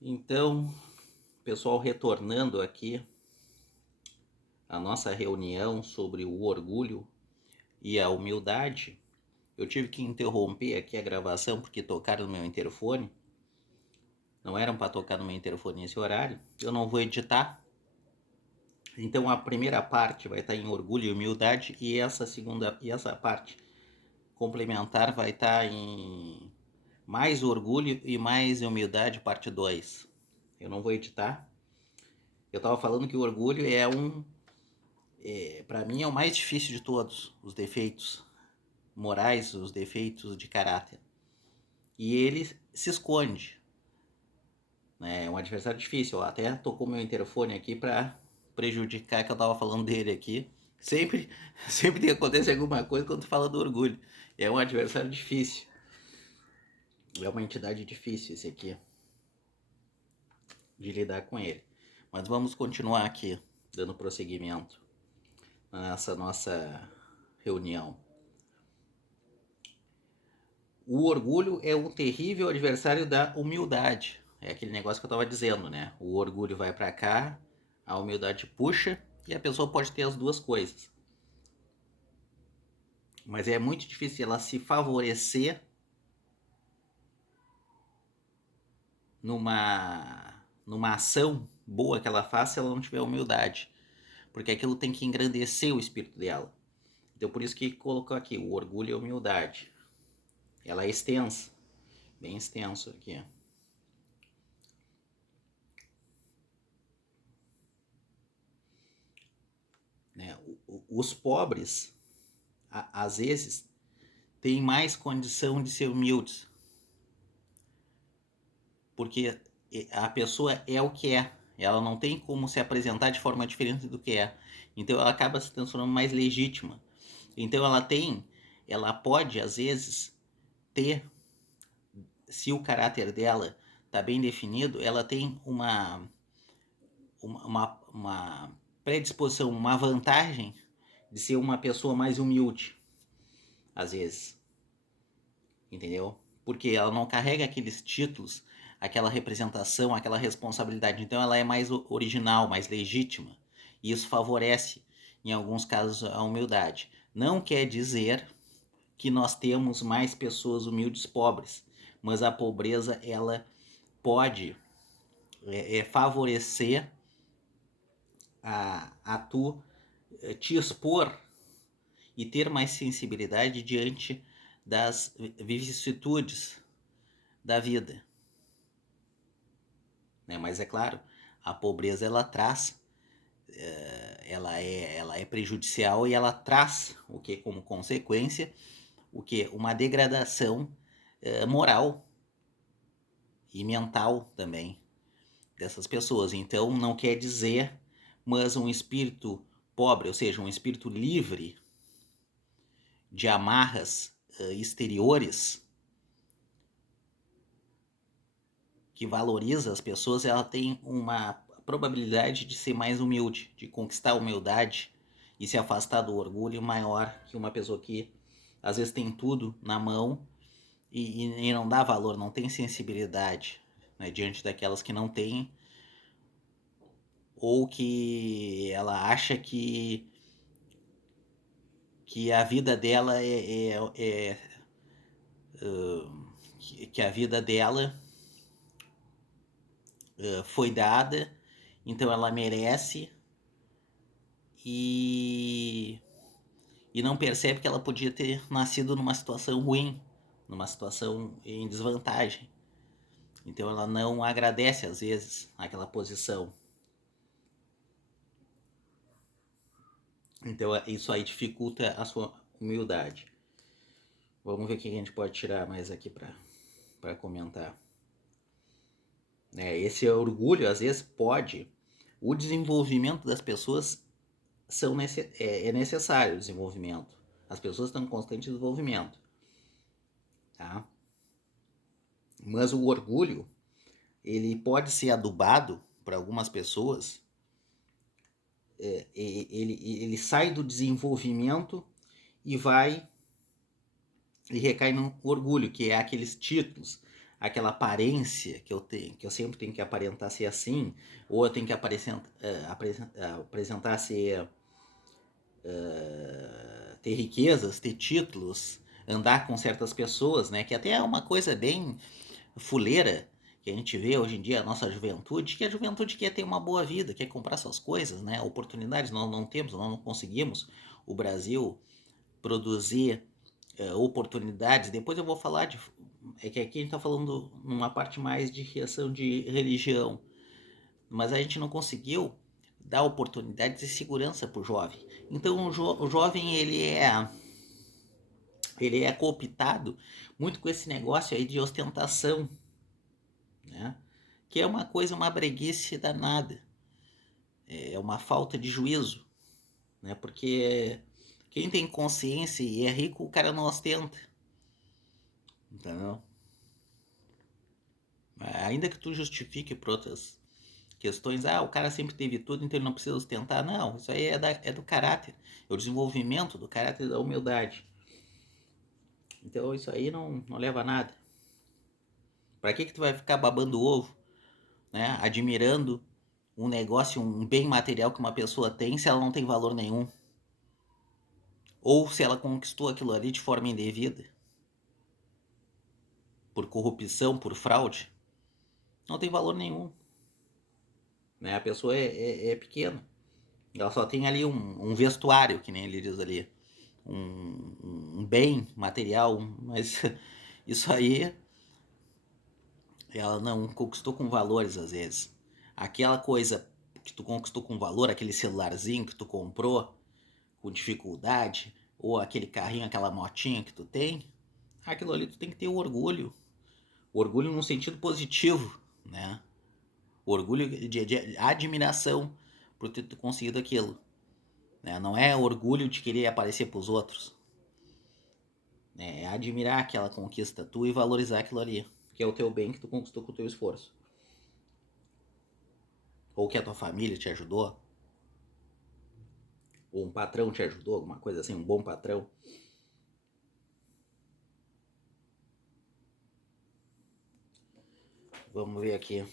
Então, pessoal, retornando aqui a nossa reunião sobre o orgulho e a humildade, eu tive que interromper aqui a gravação porque tocaram no meu interfone. Não eram para tocar no meu interfone nesse horário. Eu não vou editar. Então a primeira parte vai estar em orgulho e humildade e essa parte complementar vai estar em mais orgulho e mais humildade, parte 2. Eu não vou editar. Eu estava falando que o orgulho para mim é o mais difícil de todos os defeitos morais, os defeitos de caráter. E ele se esconde, né? É um adversário difícil. Até tocou meu interfone aqui para prejudicar que eu estava falando dele aqui. Sempre, sempre tem que acontecer alguma coisa quando tu fala do orgulho. É um adversário difícil. É uma entidade difícil esse aqui de lidar com ele. Mas vamos continuar aqui, dando prosseguimento nessa nossa reunião. O orgulho é um terrível adversário da humildade. É aquele negócio que eu estava dizendo, né? O orgulho vai para cá, a humildade puxa e a pessoa pode ter as duas coisas. Mas é muito difícil ela se favorecer numa ação boa que ela faça se ela não tiver humildade. Porque aquilo tem que engrandecer o espírito dela. Então por isso que colocou aqui, o orgulho e a humildade. Ela é extensa, bem extenso aqui. Né? Os pobres, às vezes, têm mais condição de ser humildes. Porque a pessoa é o que é. Ela não tem como se apresentar de forma diferente do que é. Então ela acaba se transformando mais legítima. Então ela pode, às vezes, ter, se o caráter dela está bem definido, ela tem uma predisposição, uma vantagem de ser uma pessoa mais humilde, às vezes. Entendeu? Porque ela não carrega aqueles títulos, aquela representação, aquela responsabilidade. Então ela é mais original, mais legítima. E isso favorece, em alguns casos, a humildade. Não quer dizer que nós temos mais pessoas humildes pobres, mas a pobreza ela pode favorecer a tu te expor e ter mais sensibilidade diante das vicissitudes da vida. Né? Mas é claro, a pobreza ela traz, ela é prejudicial e ela traz o que como consequência o que uma degradação moral e mental também dessas pessoas. Então não quer dizer, mas um espírito pobre, ou seja, um espírito livre de amarras exteriores, que valoriza as pessoas, ela tem uma probabilidade de ser mais humilde, de conquistar a humildade e se afastar do orgulho maior que uma pessoa que às vezes tem tudo na mão e não dá valor, não tem sensibilidade, né, diante daquelas que não têm, ou que ela acha que a vida dela que a vida dela foi dada, então ela merece e não percebe que ela podia ter nascido numa situação ruim, numa situação em desvantagem. Então ela não agradece às vezes aquela posição. Então isso aí dificulta a sua humildade. Vamos ver o que a gente pode tirar mais aqui para comentar. Esse orgulho às vezes pode. O desenvolvimento das pessoas é necessário o desenvolvimento. As pessoas estão em constante desenvolvimento. Tá? Mas o orgulho ele pode ser adubado para algumas pessoas. Ele sai do desenvolvimento e recai no orgulho, que é aqueles títulos, aquela aparência que eu tenho, que eu sempre tenho que aparentar ser assim, ou eu tenho que apresentar ser ter riquezas, ter títulos, andar com certas pessoas, né? Que até é uma coisa bem fuleira que a gente vê hoje em dia a nossa juventude, que a juventude quer ter uma boa vida, quer comprar suas coisas, né? Oportunidades nós não temos, nós não conseguimos. O Brasil produzir oportunidades. Depois eu vou falar de. É que aqui a gente está falando numa parte mais de questão de religião, mas a gente não conseguiu dar oportunidades e segurança para o jovem. Então o jovem ele é cooptado muito com esse negócio aí de ostentação, né? Que é uma coisa, uma breguice danada, é uma falta de juízo, né? Porque quem tem consciência e é rico, o cara não ostenta, entendeu? Ainda que tu justifique por outras questões, o cara sempre teve tudo, então ele não precisa ostentar. Não, isso aí é do caráter, é o desenvolvimento do caráter da humildade. Então isso aí não leva a nada. Pra que tu vai ficar babando o ovo, né? Admirando um negócio, um bem material que uma pessoa tem se ela não tem valor nenhum? Ou se ela conquistou aquilo ali de forma indevida, por corrupção, por fraude, não tem valor nenhum, né? A pessoa é pequena. Ela só tem ali um vestuário, que nem ele diz ali, um bem material, mas isso aí ela não conquistou com valores às vezes. Aquela coisa que tu conquistou com valor, aquele celularzinho que tu comprou com dificuldade, ou aquele carrinho, aquela motinha que tu tem, aquilo ali tu tem que ter orgulho. Orgulho no sentido positivo, né? Orgulho de admiração por ter conseguido aquilo. Né? Não é orgulho de querer aparecer para os outros. É admirar aquela conquista tua e valorizar aquilo ali, que é o teu bem que tu conquistou com o teu esforço. Ou que a tua família te ajudou. Ou um patrão te ajudou, alguma coisa assim, um bom patrão. Vamos ver aqui.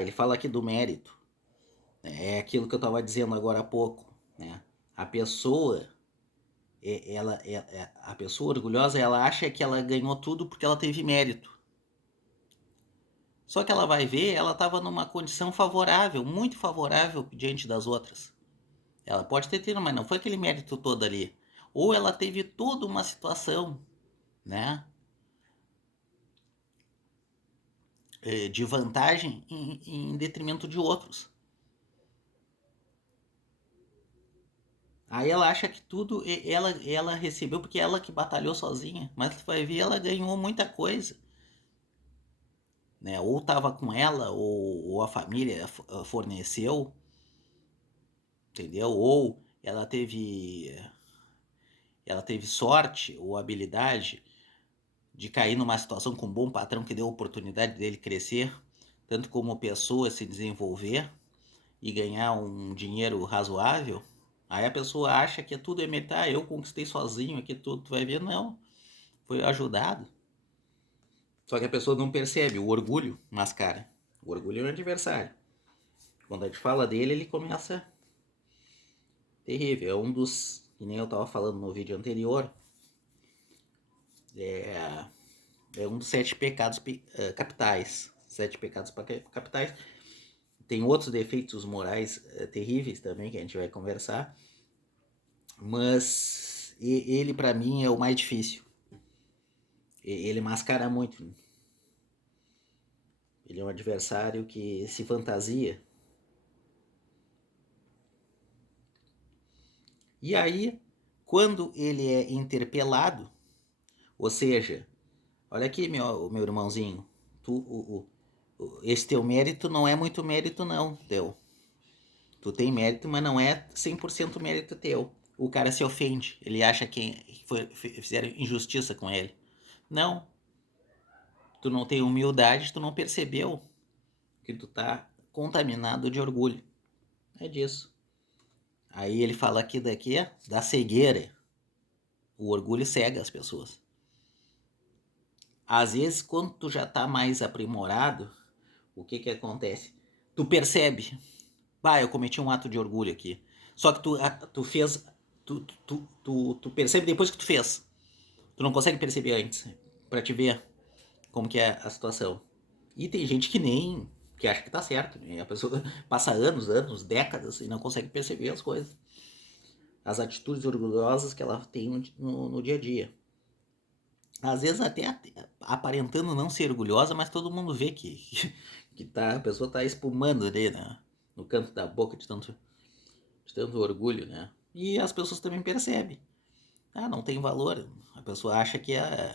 Ele fala aqui do mérito. É aquilo que eu estava dizendo agora há pouco, né? A pessoa, a pessoa orgulhosa, ela acha que ela ganhou tudo porque ela teve mérito. Só que ela vai ver, ela estava numa condição favorável, muito favorável diante das outras. Ela pode ter tido, mas não foi aquele mérito todo ali. Ou ela teve toda uma situação, né, de vantagem em detrimento de outros. Aí ela acha que tudo ela recebeu porque ela que batalhou sozinha. Mas tu vai ver, ela ganhou muita coisa. Né? Ou estava com ela, ou a família forneceu, entendeu? Ou ela teve sorte ou habilidade de cair numa situação com um bom patrão que deu a oportunidade dele crescer, tanto como pessoa se desenvolver e ganhar um dinheiro razoável. Aí a pessoa acha que tudo é metade, eu conquistei sozinho aqui tudo, tu vai ver, não, foi ajudado. Só que a pessoa não percebe, o orgulho mascara. O orgulho é um adversário. Quando a gente fala dele, ele começa terrível. É um dos, que nem eu estava falando no vídeo anterior, é, é um dos 7 pecados capitais. 7 pecados capitais. Tem outros defeitos morais terríveis também que a gente vai conversar, mas ele para mim é o mais difícil. Ele mascara muito. Ele é um adversário que se fantasia. E aí, quando ele é interpelado, ou seja, olha aqui, meu irmãozinho, esse teu mérito não é muito mérito não, teu. Tu tem mérito, mas não é 100% mérito teu. O cara se ofende, ele acha que fizeram injustiça com ele. Não, tu não tem humildade, tu não percebeu que tu tá contaminado de orgulho. É disso. Aí ele fala aqui da cegueira. O orgulho cega as pessoas. Às vezes, quando tu já tá mais aprimorado, o que acontece? Tu percebe, eu cometi um ato de orgulho aqui. Só que tu fez, tu percebe depois que tu fez. Tu não consegue perceber antes, pra te ver como que é a situação. E tem gente que acha que tá certo, né? A pessoa passa anos, décadas e não consegue perceber as coisas. As atitudes orgulhosas que ela tem no dia a dia. Às vezes até aparentando não ser orgulhosa, mas todo mundo vê que a pessoa tá espumando ali, né? No canto da boca de tanto orgulho, né? E as pessoas também percebem. Não tem valor. A pessoa acha que é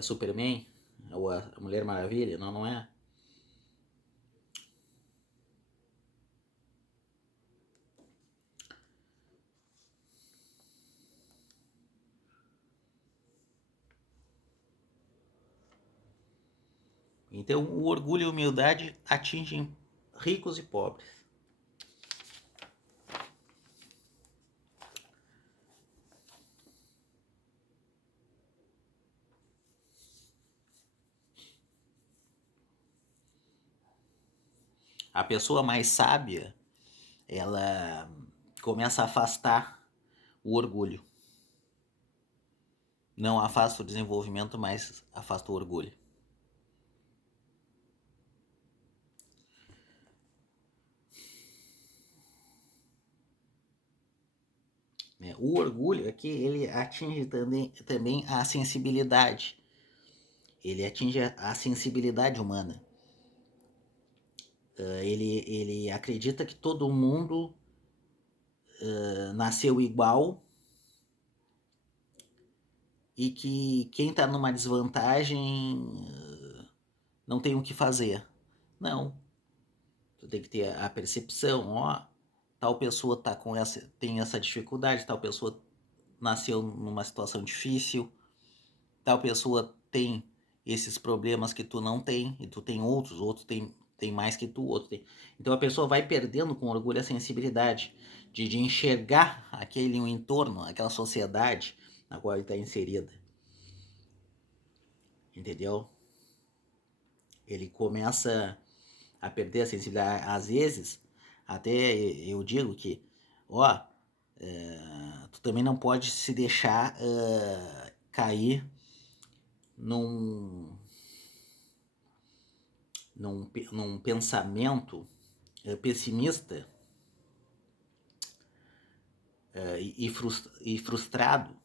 Superman, ou a Mulher Maravilha. Não, não é. Então, o orgulho e a humildade atingem ricos e pobres. A pessoa mais sábia, ela começa a afastar o orgulho. Não afasta o desenvolvimento, mas afasta o orgulho. O orgulho aqui, ele atinge também a sensibilidade. Ele atinge a sensibilidade humana. Ele acredita que todo mundo nasceu igual e que quem está numa desvantagem não tem o que fazer. Não. Tu tem que ter a percepção, tal pessoa tem essa dificuldade, tal pessoa nasceu numa situação difícil, tal pessoa tem esses problemas que tu não tem, e tu tem outros tem mais que tu, outro tem. Então a pessoa vai perdendo com orgulho a sensibilidade de enxergar aquele entorno, aquela sociedade na qual ele está inserida. Entendeu? Ele começa a perder a sensibilidade. Às vezes, até eu digo que, tu também não pode se deixar cair num, num pensamento pessimista e frustrado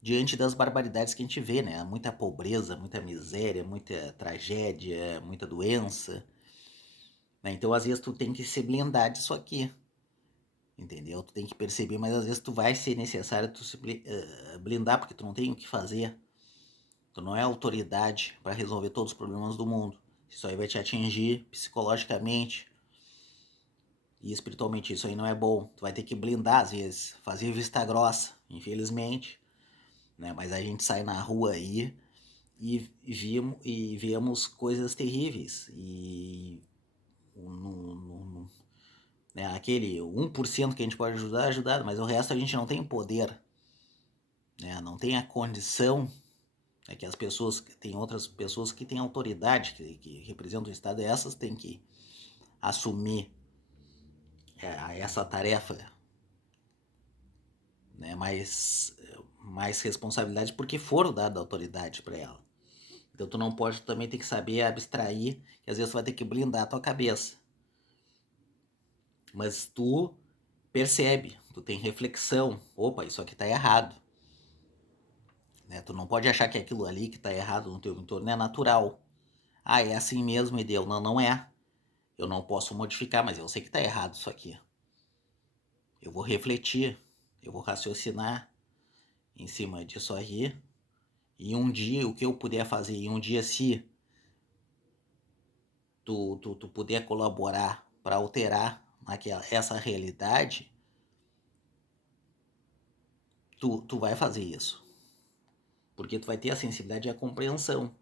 diante das barbaridades que a gente vê, né? Muita pobreza, muita miséria, muita tragédia, muita doença. Né? Então, às vezes, tu tem que se blindar disso aqui. Entendeu? Tu tem que perceber, mas às vezes tu vai ser necessário tu se blindar, porque tu não tem o que fazer. Tu não é autoridade para resolver todos os problemas do mundo. Isso aí vai te atingir psicologicamente e espiritualmente. Isso aí não é bom. Tu vai ter que blindar às vezes, fazer vista grossa, infelizmente. Né? Mas a gente sai na rua aí e vemos coisas terríveis. E né, aquele 1% que a gente pode ajudar, é ajudado, mas o resto a gente não tem poder. Né? Não tem a condição. É que as pessoas, tem outras pessoas que têm autoridade, que representam o Estado, e essas têm que assumir essa tarefa, né, mais responsabilidade, porque foram dada autoridade para ela. Então tu não pode, também ter que saber abstrair, que às vezes tu vai ter que blindar a tua cabeça. Mas tu percebe, tu tem reflexão, opa, isso aqui tá errado. Né? Tu não pode achar que aquilo ali que tá errado no teu entorno é natural. É assim mesmo, e deu. Não, não é. Eu não posso modificar, mas eu sei que tá errado isso aqui. Eu vou refletir, eu vou raciocinar em cima disso aí. E um dia, o que eu puder fazer, e um dia se tu puder colaborar para alterar essa realidade, tu vai fazer isso. Porque tu vai ter a sensibilidade e a compreensão.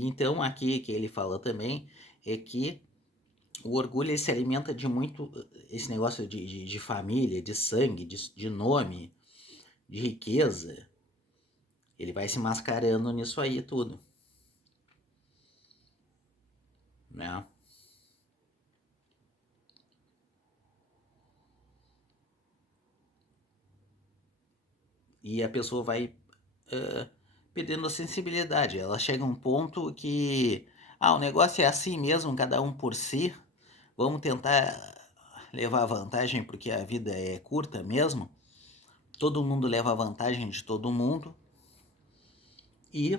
E então aqui que ele fala também é que o orgulho ele se alimenta de muito esse negócio de família, de sangue, de nome, de riqueza. Ele vai se mascarando nisso aí tudo, né? E a pessoa vai perdendo a sensibilidade. Ela chega a um ponto que, o negócio é assim mesmo, cada um por si. Vamos tentar levar vantagem porque a vida é curta mesmo. Todo mundo leva vantagem de todo mundo. E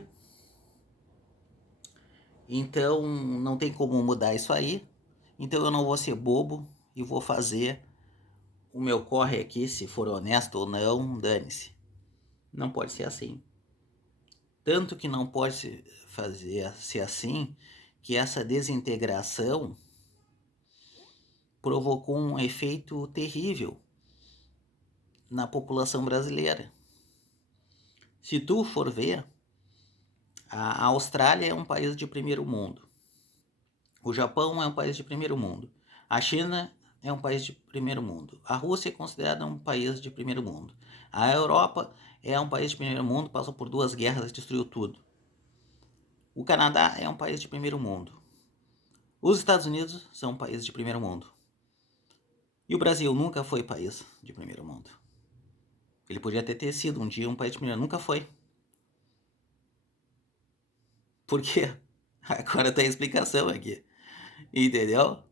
então não tem como mudar isso aí. Então eu não vou ser bobo e vou fazer o meu corre aqui, se for honesto ou não, dane-se. Não pode ser assim. Tanto que não pode ser assim, que essa desintegração provocou um efeito terrível na população brasileira. Se tu for ver, a Austrália é um país de primeiro mundo. O Japão é um país de primeiro mundo. A China é um país de primeiro mundo. A Rússia é considerada um país de primeiro mundo. A Europa é um país de primeiro mundo, passou por 2 guerras e destruiu tudo. O Canadá é um país de primeiro mundo. Os Estados Unidos são um país de primeiro mundo. E o Brasil nunca foi país de primeiro mundo. Ele podia ter sido um dia um país de primeiro mundo, nunca foi. Por quê? Agora tem explicação aqui. Entendeu?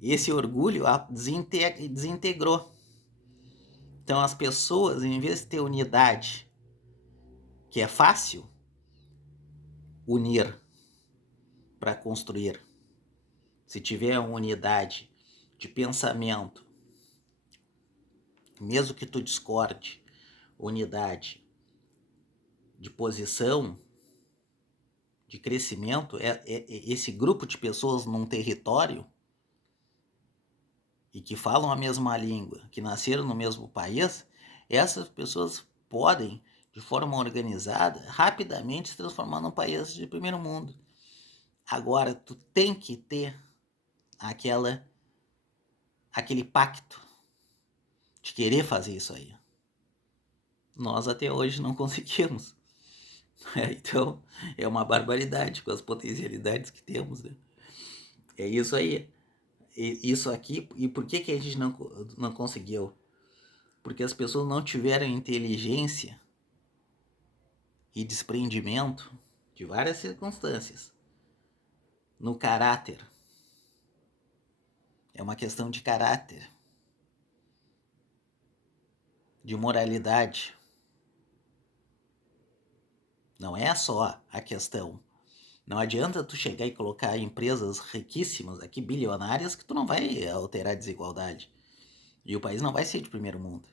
Esse orgulho desintegrou. Então as pessoas, em vez de ter unidade, que é fácil unir para construir, se tiver uma unidade de pensamento, mesmo que tu discorde, unidade de posição, de crescimento, esse grupo de pessoas num território e que falam a mesma língua, que nasceram no mesmo país, essas pessoas podem, de forma organizada, rapidamente se transformar num país de primeiro mundo. Agora, tu tem que ter aquele pacto de querer fazer isso aí. Nós até hoje não conseguimos. Então, é uma barbaridade com as potencialidades que temos, né? É isso aí. Isso aqui, e por que a gente não conseguiu? Porque as pessoas não tiveram inteligência e desprendimento de várias circunstâncias no caráter. É uma questão de caráter, de moralidade. Não é só a questão. Não adianta tu chegar e colocar empresas riquíssimas aqui, bilionárias, que tu não vai alterar a desigualdade. E o país não vai ser de primeiro mundo.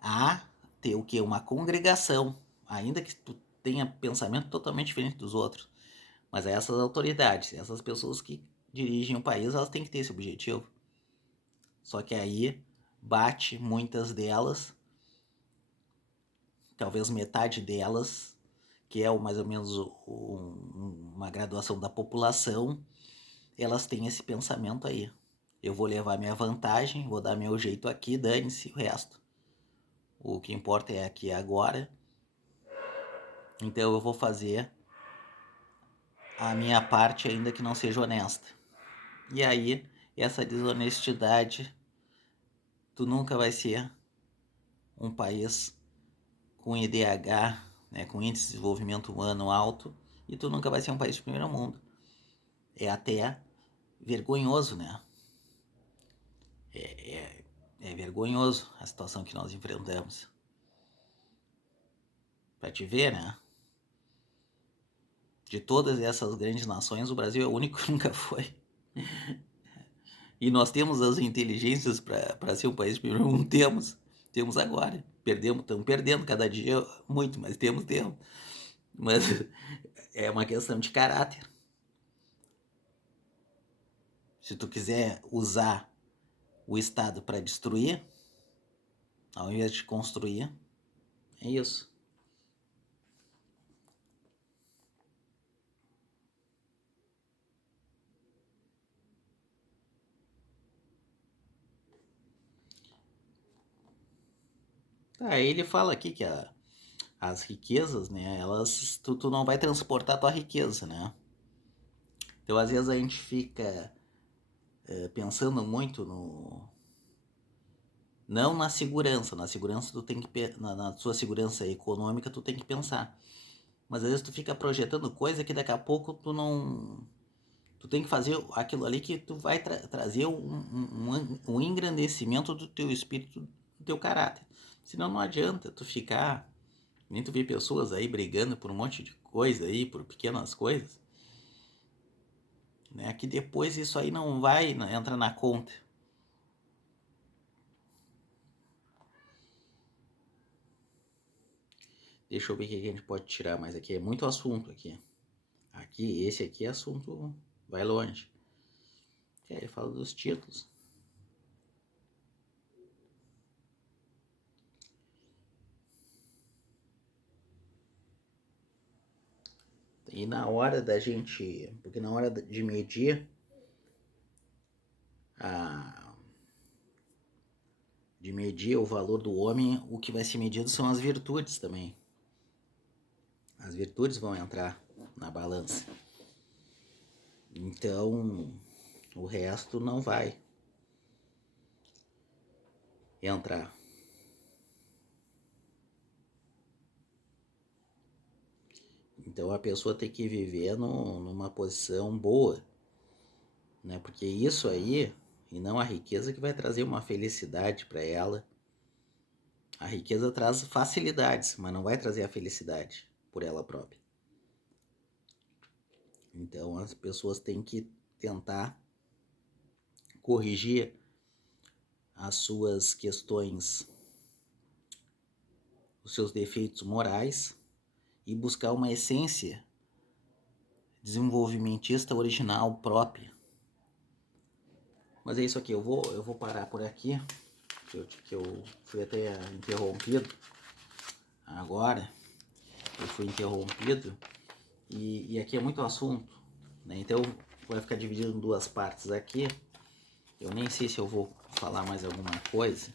Há ter o que? Uma congregação, ainda que tu tenha pensamento totalmente diferente dos outros. Mas essas autoridades, essas pessoas que dirigem o país, elas têm que ter esse objetivo. Só que aí bate muitas delas, talvez metade delas, que é mais ou menos uma graduação da população, elas têm esse pensamento aí. Eu vou levar minha vantagem, vou dar meu jeito aqui, dane-se o resto. O que importa é aqui e agora. Então eu vou fazer a minha parte, ainda que não seja honesta. E aí, essa desonestidade, tu nunca vai ser um país com IDH, né, com índice de desenvolvimento humano alto, e tu nunca vai ser um país de primeiro mundo. É até vergonhoso, né? É vergonhoso a situação que nós enfrentamos. Pra te ver, né? De todas essas grandes nações, o Brasil é o único que nunca foi. E nós temos as inteligências para ser um país de primeiro mundo? Temos agora. Estamos perdendo cada dia muito, mas temos. Mas é uma questão de caráter. Se tu quiser usar o Estado para destruir, ao invés de construir, é isso. Tá, ele fala aqui que as riquezas, né, tu não vai transportar tua riqueza, né? Então às vezes a gente fica pensando muito não na segurança tu tem que, na sua segurança econômica tu tem que pensar. Mas às vezes tu fica projetando coisa que daqui a pouco tu não. Tu tem que fazer aquilo ali que tu vai trazer um engrandecimento do teu espírito, do teu caráter. Senão não adianta tu ficar. Nem tu vê pessoas aí brigando por um monte de coisa aí, por pequenas coisas, né? Que depois isso aí não vai entrar na conta. Deixa eu ver o que a gente pode tirar mais aqui. É muito assunto aqui. Esse aqui é assunto. Vai longe. Ele fala dos títulos. E na hora da gente. Porque na hora de medir. De medir o valor do homem, o que vai ser medido são as virtudes também. As virtudes vão entrar na balança. Então, o resto não vai entrar. Então a pessoa tem que viver numa posição boa, né? Porque isso aí, e não a riqueza, que vai trazer uma felicidade para ela. A riqueza traz facilidades, mas não vai trazer a felicidade por ela própria. Então as pessoas têm que tentar corrigir as suas questões, os seus defeitos morais e buscar uma essência desenvolvimentista original própria. Mas é isso aqui, eu vou parar por aqui, que eu fui até interrompido agora, eu fui interrompido e aqui é muito assunto, né? Então vai ficar dividido em duas partes aqui. Eu nem sei se eu vou falar mais alguma coisa.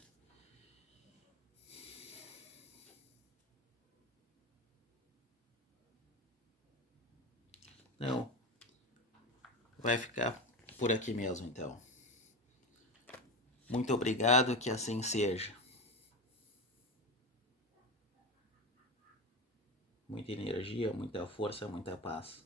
Não, vai ficar por aqui mesmo então. Muito obrigado, que assim seja. Muita energia, muita força, muita paz.